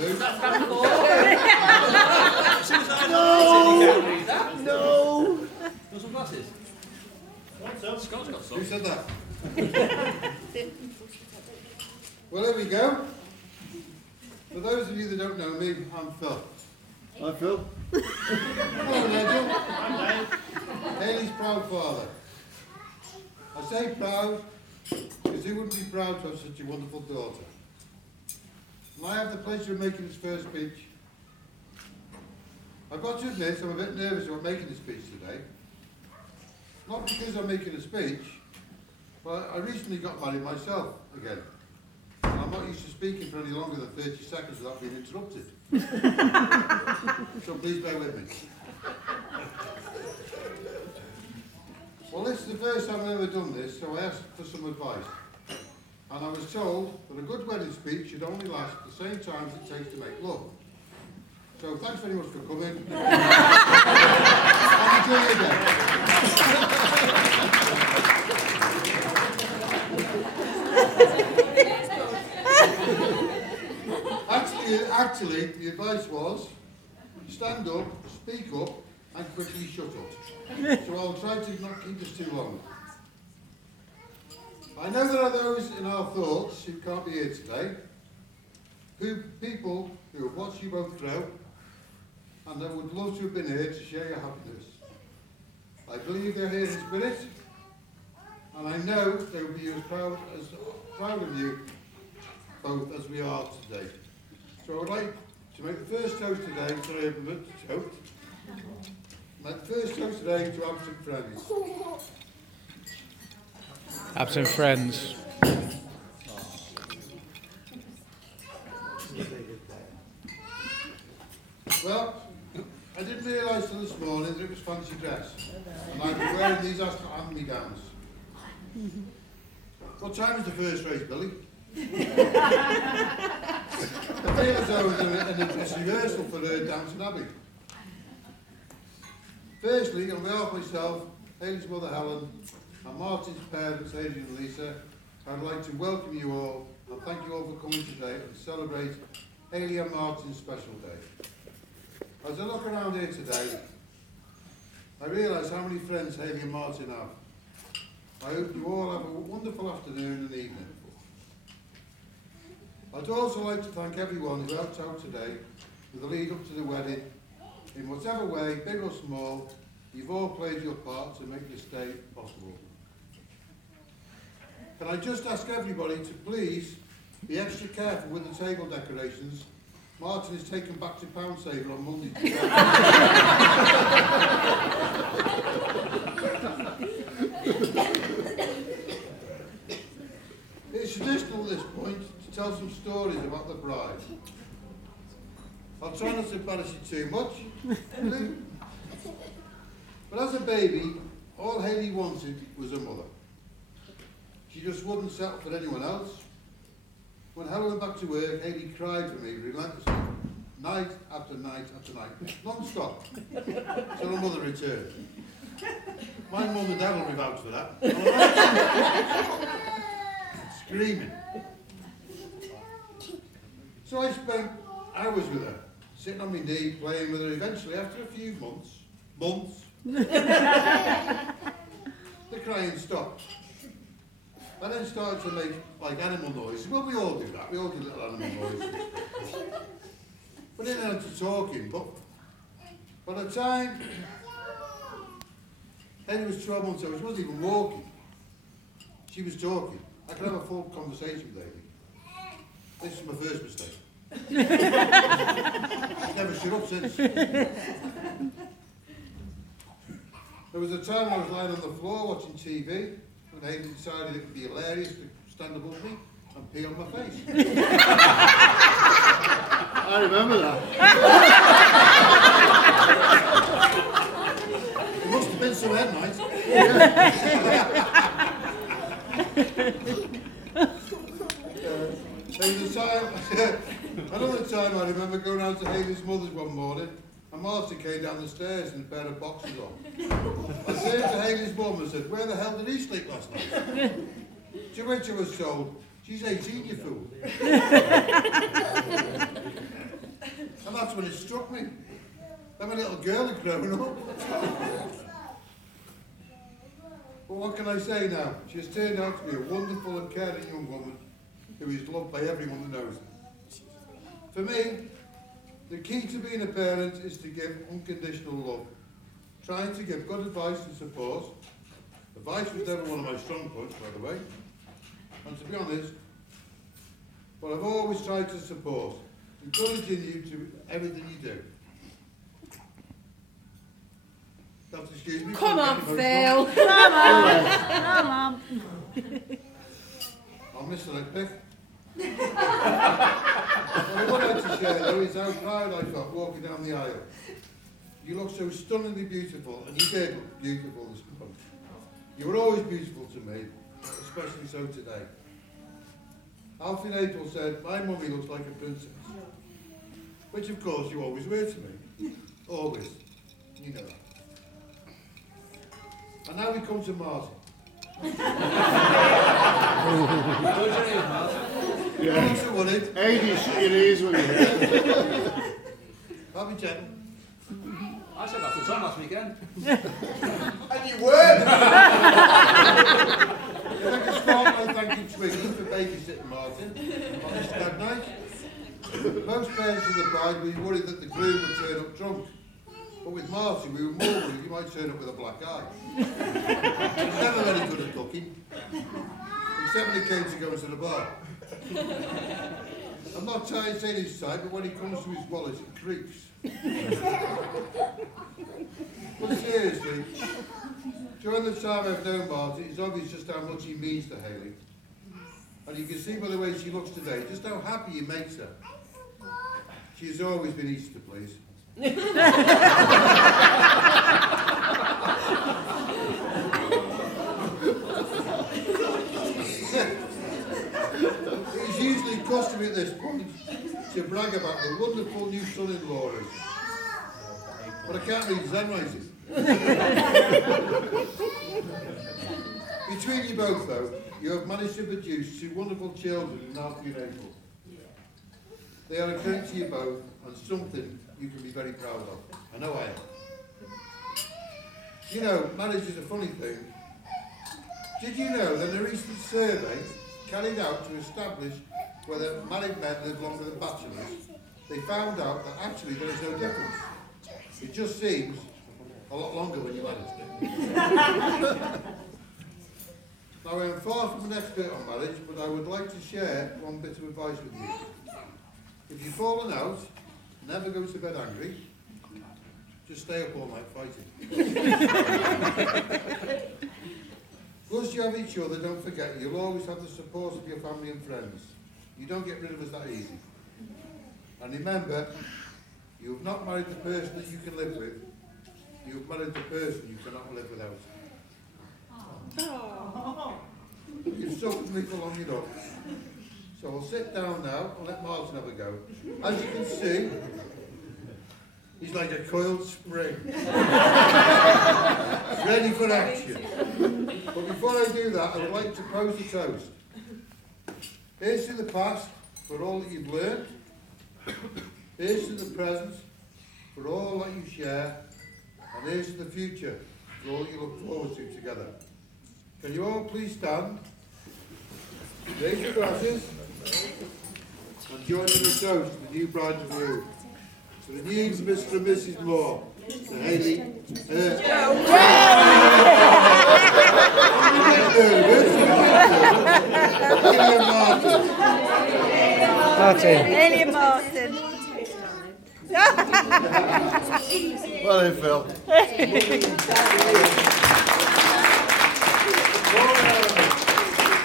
two. No! Got some glasses? Scott's got some. Who said that? Well, here we go. For those of you that don't know me, I'm Phil. Hi, Phil. Hello, Nigel. I'm Dave. Hayley's proud father. I say proud because who wouldn't be proud to have such a wonderful daughter? And I have the pleasure of making this first speech. I've got to admit, I'm a bit nervous about making this speech today. Not because I'm making a speech, but I recently got married myself again. And I'm not used to speaking for any longer than 30 seconds without being interrupted. So please bear with me. Well, this is the first time I've ever done this, so I asked for some advice. And I was told that a good wedding speech should only last the same time as it takes to make love. So thanks very much for coming. And enjoy your day. Actually, the advice was, stand up, speak up, and quickly shut up. So I'll try to not keep this too long. I know there are those in our thoughts who can't be here today, people who have watched you both grow, and that would love to have been here to share your happiness. I believe they're here in spirit, and I know they will be as proud of you both as we are today. So I would like to make the first toast today, sorry I'm a bit choked. Make the first toast today to absent friends. Absent friends. Well, I didn't realise till this morning that it was fancy dress, and I've been wearing these hand-me-downs. What time is the first race, Billy? I feel as though it's a rehearsal for Downton Abbey. Firstly, on behalf of myself, Hayley's mother Helen, and Martin's parents, Adrian and Lisa, I'd like to welcome you all and thank you all for coming today and celebrate Hayley and Martin's special day. As I look around here today, I realise how many friends Hayley and Martin have. I hope you all have a wonderful afternoon and evening. I'd also like to thank everyone who helped out today with the lead up to the wedding. In whatever way, big or small, you've all played your part to make this day possible. Can I just ask everybody to please be extra careful with the table decorations? Martin is taken back to Pound Saver on Monday. It's traditional at this point to tell some stories about the bride. I'll try not to embarrass you too much. But as a baby, all Hayley wanted was a mother. She just wouldn't settle for anyone else. When Helen went back to work, Hayley cried for me relentlessly, night after night after night, non-stop, till her mother returned. My mum and dad will be vouched for that. Screaming. So I spent hours with her, sitting on my knee, playing with her. Eventually, after a few months, the crying stopped. I then started to make like animal noises. Well, we all do that. We all do little animal noises. But then I to talking. But by the time Hayley was 12 months old, she wasn't even walking. She was talking. I could have a full conversation with Hayley. This was my first mistake. She's never shut up since. There was a time I was lying on the floor watching TV. And Hayley decided it would be hilarious to stand above me and pee on my face. I remember that. It must have been some head night. There was a time, another time I remember going out to Hayley's mother's one morning, and Martin came down the stairs in a pair of boxers on. I turned to Hayley's mum and said, "Where the hell did he sleep last night?" To which I was told, "She's 18, you fool." I'm a little girl and growing up. But what can I say now? She has turned out to be a wonderful and caring young woman who is loved by everyone that knows her. For me, the key to being a parent is to give unconditional love. Trying to give good advice and support. Advice was never one of my strong points, by the way. And to be honest, but I've always tried to support, encouraging you to everything you do. That's excuse me. Come on, Phil. Come on. Come on. I'll miss the next pick. What I would like to share though is how proud I felt walking down the aisle. You look so stunningly beautiful, and you did look beautiful this month. You were always beautiful to me, especially so today. Alfie and April said, my mummy looks like a princess. Which of course you always were to me. Always. You know that. And now we come to Martin. Yeah. I'm so worried. 80 it is when you're I'll be gentle. I said that to Tom last weekend. And you were! If I can start by thanking Twiggy for babysitting Martin on this stag night. Most parents of the bride were worried that the groom would turn up drunk. But with Martin, we were more worried he might turn up with a black eye. He's never very good at cooking. Except when he came to go to the bar. I'm not saying his type, but when he comes to his wallet, it creeps. But seriously, during the time I've known Martin, it's obvious just how much he means to Hayley. And you can see by the way she looks today, just how happy he makes her. She has always been easy to please. It's usually customary at this point to brag about the wonderful new son-in-law. But I can't read his handwriting. Between you both though, you have managed to produce two wonderful children in Alfie and April. They are a credit to you both and something you can be very proud of. I know I am. You know, marriage is a funny thing. Did you know that a recent survey carried out to establish whether married men live longer than bachelors, they found out that actually there is no difference. It just seems a lot longer when you're married. Now I am far from an expert on marriage, but I would like to share one bit of advice with you. If you've fallen out, never go to bed angry. Just stay up all night fighting. Once you have each other, don't forget you'll always have the support of your family and friends. You don't get rid of us that easy. And remember, you have not married the person that you can live with. You have married the person you cannot live without. You've suffered me for long enough. So I'll sit down now and let Martin have a go. As you can see, he's like a coiled spring. Ready for action. But before I do that, I would like to pose a toast. Here's to the past for all that you've learned. Here's to the present for all that you share. And here's to the future for all you look forward to together. Can you all please stand? Raise your glasses. And join in the toast to the new bride and groom. To the new Mr. and Mrs. Moore. To Hayley. Martin. Hayley Martin. Well then, Phil.